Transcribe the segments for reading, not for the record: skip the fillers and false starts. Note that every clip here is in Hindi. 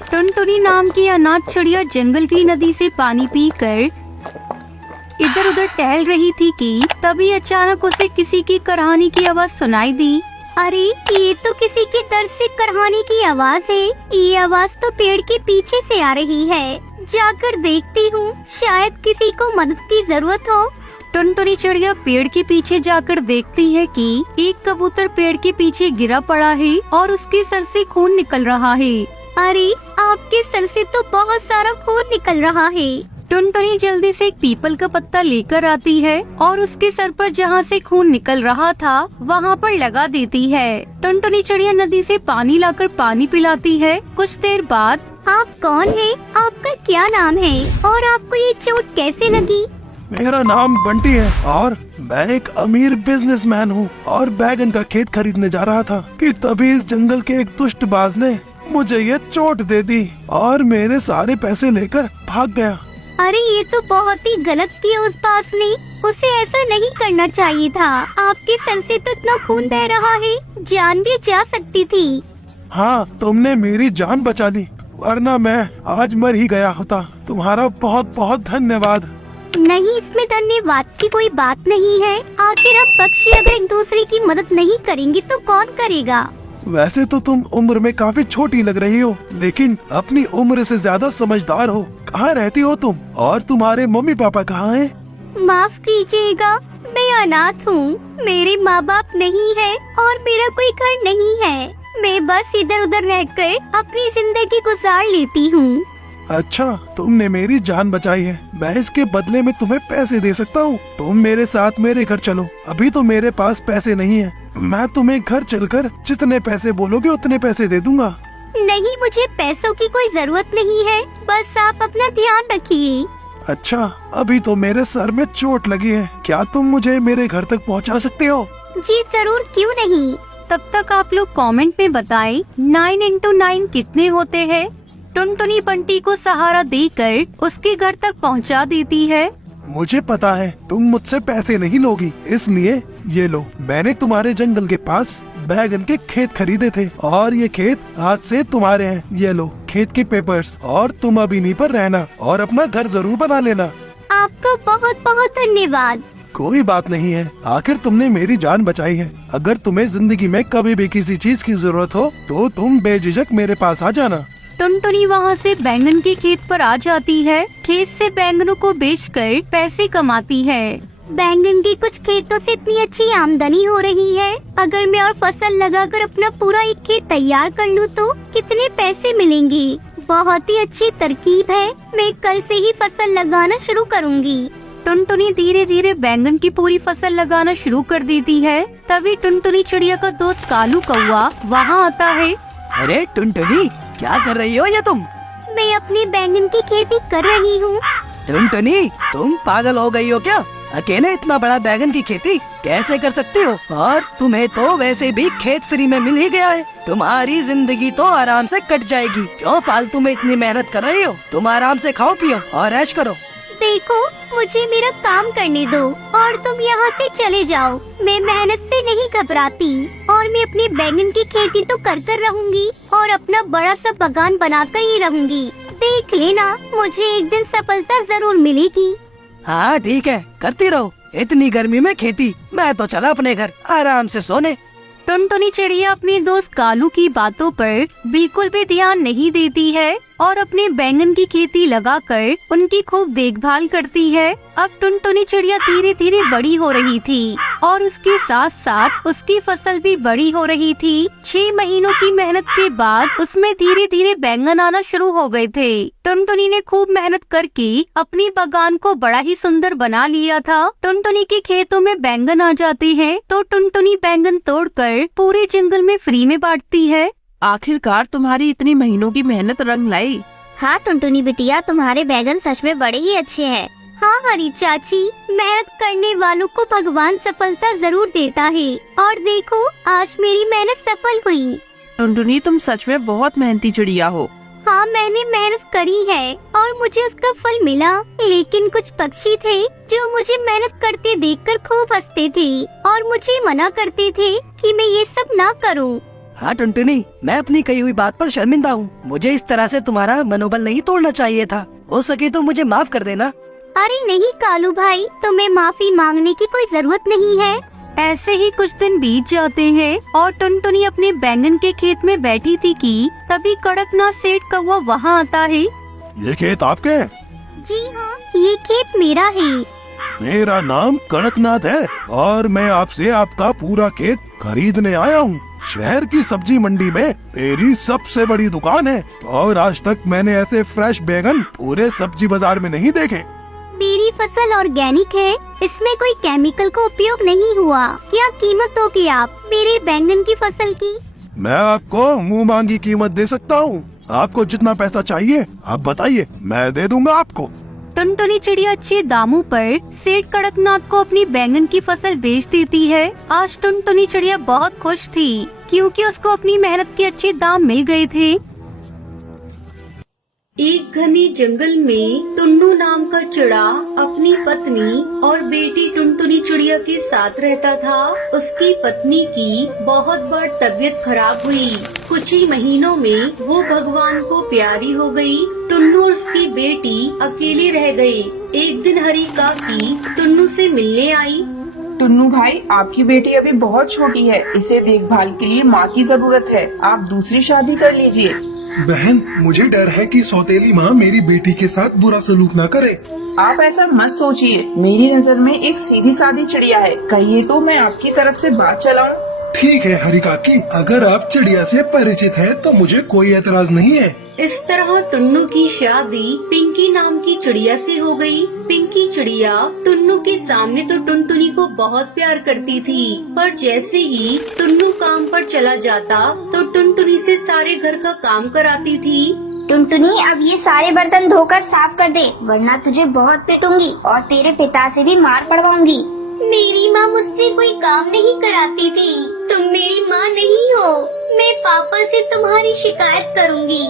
टुनटुनी नाम की अनाथ चिड़िया जंगल की नदी से पानी पीकर इधर उधर टहल रही थी कि तभी अचानक उसे किसी की कराहनी की आवाज सुनाई दी। अरे ये तो किसी के दर्द से कराहने की आवाज है। ये आवाज तो पेड़ के पीछे से आ रही है। जाकर देखती हूँ, शायद किसी को मदद की जरूरत हो। टुनटुनी चिड़िया पेड़ के पीछे जाकर देखती है कि एक कबूतर पेड़ के पीछे गिरा पड़ा है और उसके सर से खून निकल रहा है। अरे आपके सर से तो बहुत सारा खून निकल रहा है। टुनटुनी जल्दी से एक पीपल का पत्ता लेकर आती है और उसके सर पर जहाँ से खून निकल रहा था वहाँ पर लगा देती है। टुनटुनी चिड़िया नदी से पानी लाकर पानी पिलाती है। कुछ देर बाद, आप कौन है? आपका क्या नाम है और आपको ये चोट कैसे लगी? मेरा नाम बंटी है और मैं एक अमीर बिजनेसमैन हूँ और बैगन का खेत खरीदने जा रहा था कि तभी इस जंगल के एक दुष्टबाज ने मुझे ये चोट दे दी और मेरे सारे पैसे लेकर भाग गया। अरे ये तो बहुत ही गलत किया उस बाज ने। उसे ऐसा नहीं करना चाहिए था। आपके सर से तो इतना खून बह रहा है, जान भी जा सकती थी। हाँ, तुमने मेरी जान बचा ली, वरना मैं आज मर ही गया होता। तुम्हारा बहुत बहुत धन्यवाद। नहीं, इसमें धन्यवाद की कोई बात नहीं है। आखिर हम पक्षी अगर एक दूसरे की मदद नहीं करेंगे तो कौन करेगा? वैसे तो तुम उम्र में काफी छोटी लग रही हो, लेकिन अपनी उम्र से ज्यादा समझदार हो। कहाँ रहती हो तुम और तुम्हारे मम्मी पापा कहाँ हैं? माफ कीजिएगा, मैं अनाथ हूँ। मेरे माँ बाप नहीं है और मेरा कोई घर नहीं है। मैं बस इधर उधर रहकर अपनी जिंदगी गुजार लेती हूँ। अच्छा, तुमने मेरी जान बचाई है। मैं इसके बदले में तुम्हें पैसे दे सकता हूँ। तुम मेरे साथ मेरे घर चलो। अभी तो मेरे पास पैसे नहीं है। मैं तुम्हें घर चलकर जितने पैसे बोलोगे उतने पैसे दे दूंगा। नहीं, मुझे पैसों की कोई जरूरत नहीं है। बस आप अपना ध्यान रखिए। अच्छा, अभी तो मेरे सर में चोट लगी है। क्या तुम मुझे मेरे घर तक पहुंचा सकते हो? जी जरूर, क्यों नहीं। तब तक आप लोग कमेंट में बताएं 9 into 9 कितने होते हैं। टुनटुनी बंटी को सहारा देकर उसके घर तक पहुंचा देती है। मुझे पता है तुम मुझसे पैसे नहीं लोगी, इसलिए ये लो। मैंने तुम्हारे जंगल के पास बैगन के खेत खरीदे थे और ये खेत आज से तुम्हारे हैं। ये लो खेत के पेपर्स और तुम अब इन्हीं पर रहना और अपना घर जरूर बना लेना। आपका बहुत बहुत धन्यवाद। कोई बात नहीं है, आखिर तुमने मेरी जान बचाई है। अगर तुम्हें जिंदगी में कभी भी किसी चीज की जरूरत हो तो तुम बेझिझक मेरे पास आ जाना। टुनटुनी वहाँ से बैंगन के खेत पर आ जाती है। खेत से बैंगनों को बेचकर पैसे कमाती है। बैंगन की कुछ खेतों से इतनी अच्छी आमदनी हो रही है। अगर मैं और फसल लगाकर अपना पूरा एक खेत तैयार कर लूँ तो कितने पैसे मिलेंगे। बहुत ही अच्छी तरकीब है। मैं कल से ही फसल लगाना शुरू करूँगी। टुनटुनी धीरे धीरे बैंगन की पूरी फसल लगाना शुरू कर देती है। तभी टुनटुनी चिड़िया का दोस्त कालू कौआ वहाँ आता है। अरे टुनटुनी, क्या कर रही हो ये तुम? मैं अपनी बैंगन की खेती कर रही हूँ। टुनटुनी, तुम पागल हो गई हो क्या? अकेले इतना बड़ा बैगन की खेती कैसे कर सकती हो? और तुम्हें तो वैसे भी खेत फ्री में मिल ही गया है। तुम्हारी जिंदगी तो आराम से कट जाएगी। क्यों फालतू में इतनी मेहनत कर रही हो? तुम आराम से खाओ पियो और ऐश करो। देखो, मुझे मेरा काम करने दो और तुम यहाँ से चले जाओ। मैं मेहनत से नहीं घबराती और मैं अपनी बैंगन की खेती तो कर रहूँगी और अपना बड़ा सा बागान बनाकर ही रहूँगी। देख लेना, मुझे एक दिन सफलता जरूर मिलेगी। हाँ ठीक है, करती रहो। इतनी गर्मी में खेती, मैं तो चला अपने घर आराम से सोने। टुनटुनी चिड़िया अपने दोस्त कालू की बातों पर बिल्कुल भी ध्यान नहीं देती है और अपने बैंगन की खेती लगाकर उनकी खूब देखभाल करती है। अब टुनटुनी चिड़िया धीरे धीरे बड़ी हो रही थी और उसके साथ साथ उसकी फसल भी बड़ी हो रही थी। 6 महीनों की मेहनत के बाद उसमें धीरे धीरे बैंगन आना शुरू हो गए थे। टुनटुनी ने खूब मेहनत करके अपनी बागान को बड़ा ही सुंदर बना लिया था। टुनटुनी के खेतों में बैंगन आ जाते हैं तो टुनटुनी बैंगन तोड़कर पूरे जंगल में फ्री में बांटती है। आखिरकार तुम्हारी इतनी महीनों की मेहनत रंग लाई। हाँ टुनटुनी बिटिया, तुम्हारे बैगन सच में बड़े ही अच्छे हैं। हाँ हरी चाची, मेहनत करने वालों को भगवान सफलता जरूर देता है और देखो आज मेरी मेहनत सफल हुई। टुनटुनी, तुम सच में बहुत मेहनती चिड़िया हो। हाँ, मैंने मेहनत करी है और मुझे उसका फल मिला। लेकिन कुछ पक्षी थे जो मुझे मेहनत करते देखकर खूब हंसते थे और मुझे मना करते थे कि मैं ये सब ना करूं। हाँ टुनटुनी, मैं अपनी कही हुई बात पर शर्मिंदा हूँ। मुझे इस तरह से तुम्हारा मनोबल नहीं तोड़ना चाहिए था। हो सके तो मुझे माफ कर देना। अरे नहीं कालू भाई, तुम्हें माफी मांगने की कोई जरूरत नहीं है। ऐसे ही कुछ दिन बीत जाते हैं और टुनटुनी अपने बैंगन के खेत में बैठी थी कि तभी कड़कनाथ सेठ कौवा वहाँ आता है। ये खेत आपके हैं? जी हाँ, ये खेत मेरा है। मेरा नाम कड़कनाथ है और मैं आपसे आपका पूरा खेत खरीदने आया हूँ। शहर की सब्जी मंडी में मेरी सबसे बड़ी दुकान है और आज तक मैंने ऐसे फ्रेश बैंगन पूरे सब्जी बाजार में नहीं देखे। मेरी फसल ऑर्गेनिक है, इसमें कोई केमिकल का उपयोग नहीं हुआ। क्या कीमत दोगे आप मेरे बैंगन की फसल की? मैं आपको मुंह मांगी कीमत दे सकता हूँ। आपको जितना पैसा चाहिए आप बताइए, मैं दे दूंगा आपको। टुनटुनी चिड़िया अच्छे दामों पर सेठ कड़कनाथ को अपनी बैंगन की फसल बेच देती है। आज टुनटुनी चिड़िया बहुत खुश थी क्योंकि उसको अपनी मेहनत के अच्छे दाम मिल गए थे। एक घने जंगल में टुन्नू नाम का चिड़ा अपनी पत्नी और बेटी टुनटुनी चिड़िया के साथ रहता था। उसकी पत्नी की बहुत बार तबीयत खराब हुई। कुछ ही महीनों में वो भगवान को प्यारी हो गई। टुन्नू और उसकी बेटी अकेले रह गए। एक दिन हरी काकी टुन्नू से मिलने आई। टुन्नू भाई, आपकी बेटी अभी बहुत छोटी है, इसे देखभाल के लिए माँ की जरूरत है। आप दूसरी शादी कर लीजिए। बहन, मुझे डर है कि सौतेली माँ मेरी बेटी के साथ बुरा सलूक ना करे। आप ऐसा मत सोचिए, मेरी नजर में एक सीधी सादी चिड़िया है। कहिए तो मैं आपकी तरफ से बात चलाऊं। ठीक है हरी काकी, अगर आप चिड़िया से परिचित हैं तो मुझे कोई एतराज नहीं है। इस तरह टुन्नू की शादी पिंकी नाम की चिड़िया से हो गई। पिंकी चिड़िया टुन्नू के सामने तो टुनटुनी को बहुत प्यार करती थी, पर जैसे ही टुन्नू काम पर चला जाता तो टुनटुनी से सारे घर का काम कराती थी। टुनटुनी, अब ये सारे बर्तन धोकर साफ कर दे, वरना तुझे बहुत पिटूंगी और तेरे पिता से भी मार पड़वाऊंगी। मेरी माँ मुझसे कोई काम नहीं कराती थी। तुम मेरी माँ नहीं हो। मैं पापा से तुम्हारी शिकायत करूँगी।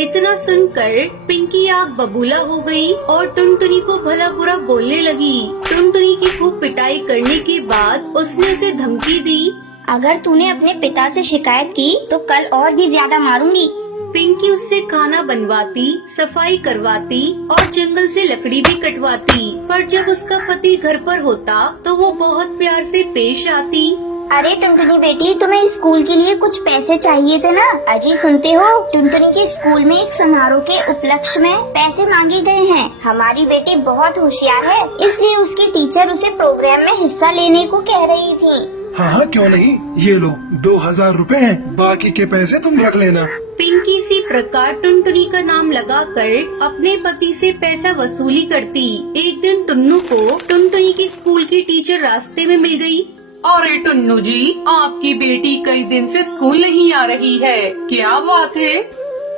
इतना सुनकर पिंकी आग बबूला हो गई और टुनटुनी को भला बुरा बोलने लगी। टुनटुनी की खूब पिटाई करने के बाद उसने उसे धमकी दी। अगर तूने अपने पिता से शिकायत की तो कल और भी ज्यादा मारूंगी। पिंकी उससे खाना बनवाती, सफाई करवाती और जंगल से लकड़ी भी कटवाती, पर जब उसका पति घर पर होता तो वो बहुत प्यार से पेश आती। अरे टुनटुनी बेटी, तुम्हें स्कूल के लिए कुछ पैसे चाहिए थे ना? अजी सुनते हो, टुनटुनी के स्कूल में एक समारोह के उपलक्ष्य में पैसे मांगे गए हैं। हमारी बेटी बहुत होशियार है, इसलिए उसकी टीचर उसे प्रोग्राम में हिस्सा लेने को कह रही थी। हाँ हाँ, क्यों नहीं, ये लो 2000 रुपए हैं, बाकी के पैसे तुम रख लेना। पिंकी इसी प्रकार टुनटुनी का नाम लगाकर अपने पति से पैसा वसूली करती। एक दिन टुन्नू को टुनटुनी की स्कूल की टीचर रास्ते में मिल गई। अरे टुन्नू जी, आपकी बेटी कई दिन से स्कूल नहीं आ रही है, क्या बात है?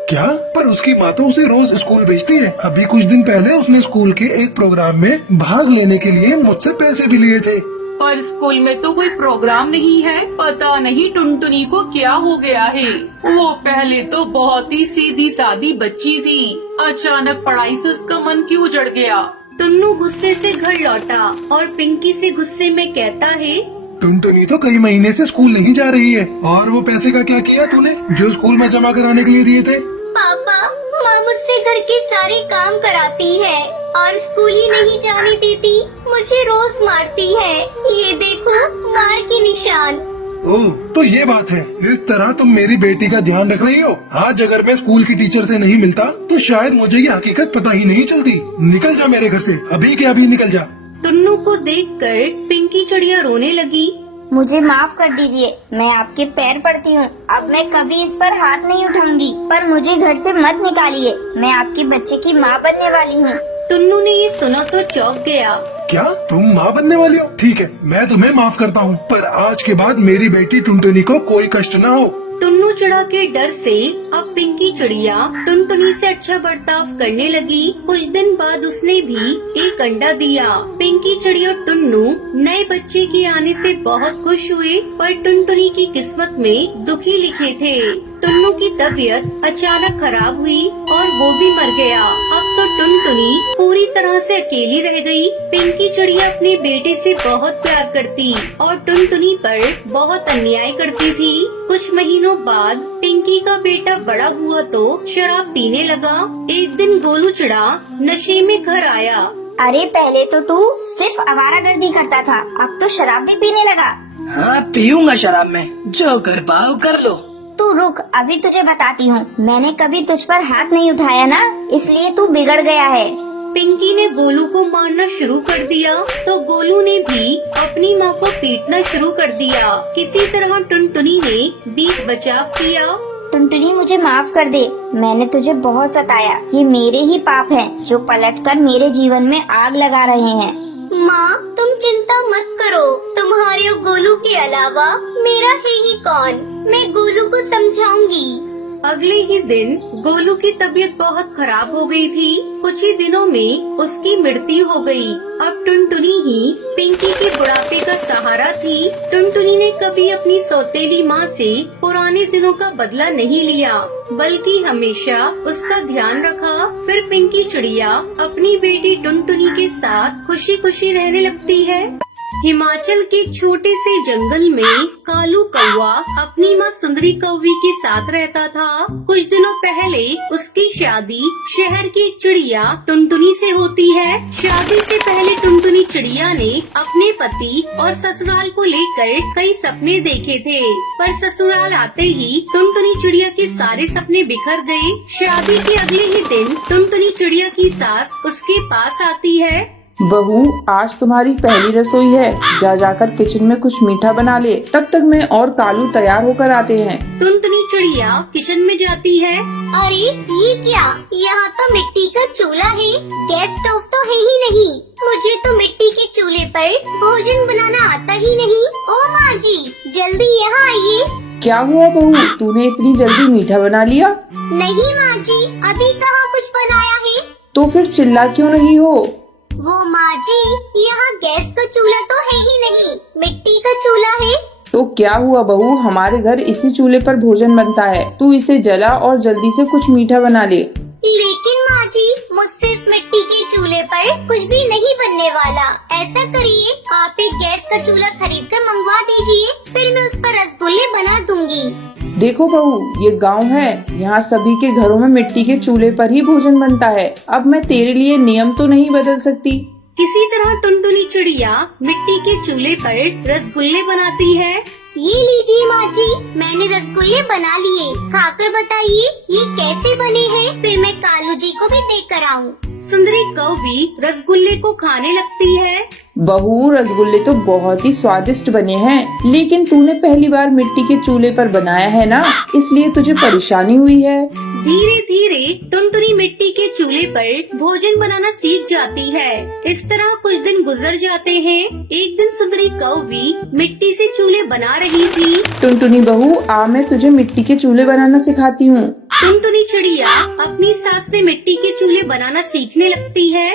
क्या? पर उसकी माँ तो उसे रोज स्कूल भेजती है। अभी कुछ दिन पहले उसने स्कूल के एक प्रोग्राम में भाग लेने के लिए मुझसे पैसे भी लिए थे। पर स्कूल में तो कोई प्रोग्राम नहीं है। पता नहीं टुनटुनी को क्या हो गया है। वो पहले तो बहुत ही सीधी सादी बच्ची थी, अचानक पढ़ाई से उसका मन क्यों उजड़ गया? टुन्नू गुस्से से घर लौटा और पिंकी से गुस्से में कहता है, टुनटुनी तो कई महीने से स्कूल नहीं जा रही है। और वो पैसे का क्या किया तूने जो स्कूल में जमा कराने के लिए दिए थे? पापा, माँ मुझसे घर के सारे काम कराती है और स्कूल ही नहीं जाने देती। मुझे रोज मारती है। ये देखो, मार के निशान। ओह, तो ये बात है। इस तरह तुम मेरी बेटी का ध्यान रख रही हो। आज अगर मैं स्कूल की टीचर से नहीं मिलता तो शायद मुझे ये हकीकत पता ही नहीं चलती। निकल जा मेरे घर से, अभी के अभी निकल जा। टुन्नू को देखकर पिंकी चिड़िया रोने लगी। मुझे माफ कर दीजिए, मैं आपके पैर पड़ती हूँ। अब मैं कभी इस पर हाथ नहीं उठाऊंगी, पर मुझे घर से मत निकालिए। मैं आपके बच्चे की माँ बनने वाली हूँ। टुन्नू ने ये सुना तो चौंक गया। क्या तुम माँ बनने वाली हो? ठीक है, मैं तुम्हें माफ करता हूँ, पर आज के बाद मेरी बेटी टुनटुनी को कोई कष्ट न हो। टुन्नू चिड़ा के डर से अब पिंकी चिड़िया टुनटुनी से अच्छा बर्ताव करने लगी। कुछ दिन बाद उसने भी एक अंडा दिया। पिंकी चिड़िया और टुन्नू नए बच्चे के आने से बहुत खुश हुए, पर टुनटुनी की किस्मत में दुखी लिखे थे। टुन्नू की तबीयत अचानक खराब हुई और वो भी मर गया। अब तो टुनटुनी पूरी तरह से अकेली रह गई। पिंकी चिड़िया अपने बेटे से बहुत प्यार करती और टुनटुनी पर बहुत अन्याय करती थी। कुछ महीनों बाद पिंकी का बेटा बड़ा हुआ तो शराब पीने लगा। एक दिन गोलू चिड़ा नशे में घर आया। अरे पहले तो तू सिर्फ आवारागर्दी करता था, अब तो शराब भी पीने लगा। हाँ पीऊंगा शराब में, जो कर पाओ कर लो। तू रुक, अभी तुझे बताती हूँ। मैंने कभी तुझ पर हाथ नहीं उठाया ना, इसलिए तू बिगड़ गया है। पिंकी ने गोलू को मारना शुरू कर दिया तो गोलू ने भी अपनी माँ को पीटना शुरू कर दिया। किसी तरह टुनटुनी ने बीच बचाव किया। टुनटुनी मुझे माफ कर दे, मैंने तुझे बहुत सताया। ये मेरे ही पाप हैं जो पलटकर मेरे जीवन में आग लगा रहे हैं। माँ तुम चिंता मत करो, तुम्हारे और गोलू के अलावा मेरा है ही कौन। मैं गोलू को समझाऊंगी। अगले ही दिन गोलू की तबीयत बहुत खराब हो गई थी। कुछ ही दिनों में उसकी मृत्यु हो गई। अब टुनटुनी ही पिंकी के बुढ़ापे का सहारा थी। टुनटुनी ने कभी अपनी सौतेली माँ से पुराने दिनों का बदला नहीं लिया, बल्कि हमेशा उसका ध्यान रखा। फिर पिंकी चिड़िया अपनी बेटी टुनटुनी के साथ खुशी खुशी रहने लगती है। हिमाचल के एक छोटे से जंगल में कालू कौवा अपनी माँ सुंदरी कौवी के साथ रहता था। कुछ दिनों पहले उसकी शादी शहर की एक चिड़िया टुनटुनी से होती है। शादी से पहले टुनटुनी चिड़िया ने अपने पति और ससुराल को लेकर कई सपने देखे थे, पर ससुराल आते ही टुनटुनी चिड़िया के सारे सपने बिखर गए। शादी के अगले ही दिन टुनटुनी चिड़िया की सास उसके पास आती है। बहू, आज तुम्हारी पहली रसोई है, जा जाकर किचन में कुछ मीठा बना ले। तब तक मैं और कालू तैयार होकर आते हैं। टुनटुनी चिड़िया किचन में जाती है। अरे ये क्या, यहाँ तो मिट्टी का चूल्हा है, गैस स्टोव तो है ही नहीं। मुझे तो मिट्टी के चूल्हे पर भोजन बनाना आता ही नहीं। ओ माँ जी, जल्दी यहाँ आइए। क्या हुआ बहू, तूने इतनी जल्दी मीठा बना लिया? नहीं माँ जी, अभी कहाँ कुछ बनाया है। तो फिर चिल्ला क्यों रही हो? वो माँ जी, यहाँ गैस का चूल्हा तो है ही नहीं, मिट्टी का चूल्हा है। तो क्या हुआ बहू, हमारे घर इसी चूल्हे पर भोजन बनता है। तू इसे जला और जल्दी से कुछ मीठा बना ले। लेकिन माँ जी, मुझसे इस मिट्टी के चूल्हे पर कुछ भी नहीं बनने वाला। ऐसा करिए, आप एक गैस का चूल्हा खरीद कर मंगवा दीजिए, फिर मैं उस पर रसगुल्ले बना दूंगी। देखो बहू, ये गांव है, यहाँ सभी के घरों में मिट्टी के चूल्हे पर ही भोजन बनता है। अब मैं तेरे लिए नियम तो नहीं बदल सकती। किसी तरह टुनटुनी चिड़िया मिट्टी के चूल्हे पर रसगुल्ले बनाती है। ये लीजिए माँ जी, मैंने रसगुल्ले बना लिए, खाकर बताइए ये कैसे बने हैं, फिर मैं कालू जी को भी देख कर आऊँ। सुंदरी कौवी रसगुल्ले को खाने लगती है। बहू, रसगुल्ले तो बहुत ही स्वादिष्ट बने हैं, लेकिन तूने पहली बार मिट्टी के चूल्हे पर बनाया है ना, इसलिए तुझे परेशानी हुई है। धीरे धीरे टुनटुनी मिट्टी के चूल्हे पर भोजन बनाना सीख जाती है। इस तरह कुछ दिन गुजर जाते हैं। एक दिन सुंदरी कौवी मिट्टी से चूल्हे बना रही थी। टुनटुनी बहू, आ मैं तुझे मिट्टी के चूल्हे बनाना सिखाती हूँ। टुनटुनी चिड़िया अपनी सास से मिट्टी के चूल्हे बनाना सीखने लगती है।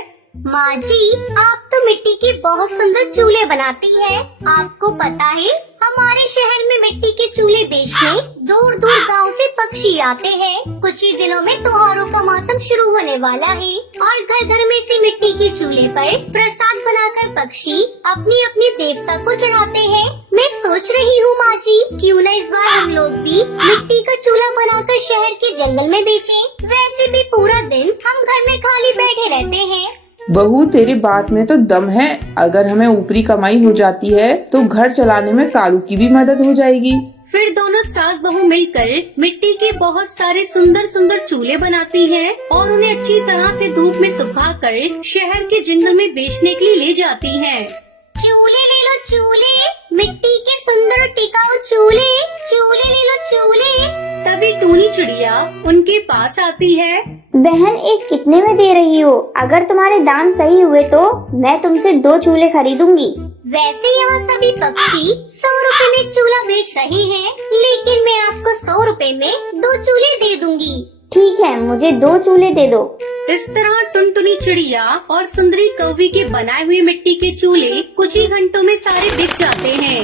माँ जी, आप तो मिट्टी के बहुत सुंदर चूल्हे बनाती है। आपको पता है, हमारे शहर में मिट्टी के चूल्हे बेचने दूर दूर गांव से पक्षी आते हैं। कुछ ही दिनों में त्योहारों का मौसम शुरू होने वाला है और घर घर में से मिट्टी के चूल्हे पर प्रसाद बनाकर पक्षी अपनी अपनी देवता को चढ़ाते हैं। मैं सोच रही हूँ माँ जी, क्यों न इस बार हम लोग भी मिट्टी का चूल्हा बनाकर शहर के जंगल में बेचें। वैसे भी पूरा दिन हम घर में खाली बैठे रहते हैं। बहू, तेरी बात में तो दम है। अगर हमें ऊपरी कमाई हो जाती है तो घर चलाने में कालू की भी मदद हो जाएगी। फिर दोनों सास बहू मिलकर मिट्टी के बहुत सारे सुंदर सुंदर चूल्हे बनाती हैं और उन्हें अच्छी तरह से धूप में सुखाकर शहर के जंगल में बेचने के लिए ले जाती हैं। चूल्हे ले लो चूल्हे, मिट्टी के सुंदर टिकाऊ चूल्हे, चूल्हे ले लो चूल्हे। तभी टूनी चिड़िया उनके पास आती है। बहन, एक कितने में दे रही हो? अगर तुम्हारे दाम सही हुए तो मैं तुमसे 2 चूल्हे खरीदूंगी। वैसे यहाँ सभी पक्षी 100 रुपए में चूल्हा बेच रहे हैं, लेकिन मैं आपको 100 रुपए में 2 चूल्हे दे दूंगी। ठीक है, मुझे 2 चूल्हे दे दो। इस तरह टुनटुनी चिड़िया और सुंदरी कौवी के बनाए हुए मिट्टी के चूल्हे कुछ ही घंटों में सारे बिक जाते हैं।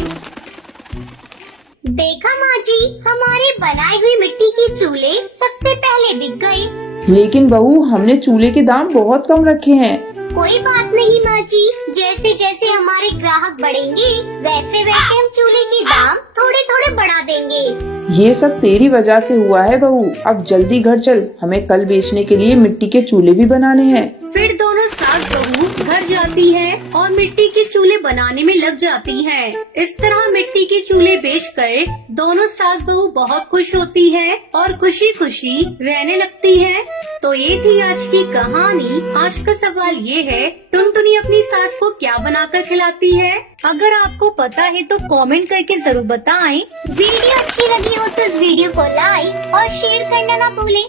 देखा माँ जी, हमारे बनाए हुए मिट्टी के चूल्हे सबसे पहले बिक गए। लेकिन बहू, हमने चूल्हे के दाम बहुत कम रखे हैं। कोई बात नहीं माँ जी, जैसे जैसे हमारे ग्राहक बढ़ेंगे वैसे वैसे हम चूल्हे के दाम थोड़े थोड़े बढ़ा देंगे। ये सब तेरी वजह से हुआ है बहू। अब जल्दी घर चल, हमें कल बेचने के लिए मिट्टी के चूल्हे भी बनाने हैं। फिर दोनों सास बहू घर जाती है और मिट्टी के चूल्हे बनाने में लग जाती हैं। इस तरह मिट्टी के चूल्हे बेचकर दोनों सास बहू बहुत खुश होती है और खुशी खुशी रहने लगती है। तो ये थी आज की कहानी। आज का सवाल ये है, टुनटुनी अपनी सास को क्या बनाकर खिलाती है? अगर आपको पता है तो कमेंट करके जरूर बताएं। वीडियो अच्छी लगी हो तो इस वीडियो को लाइक और शेयर करना ना भूलें।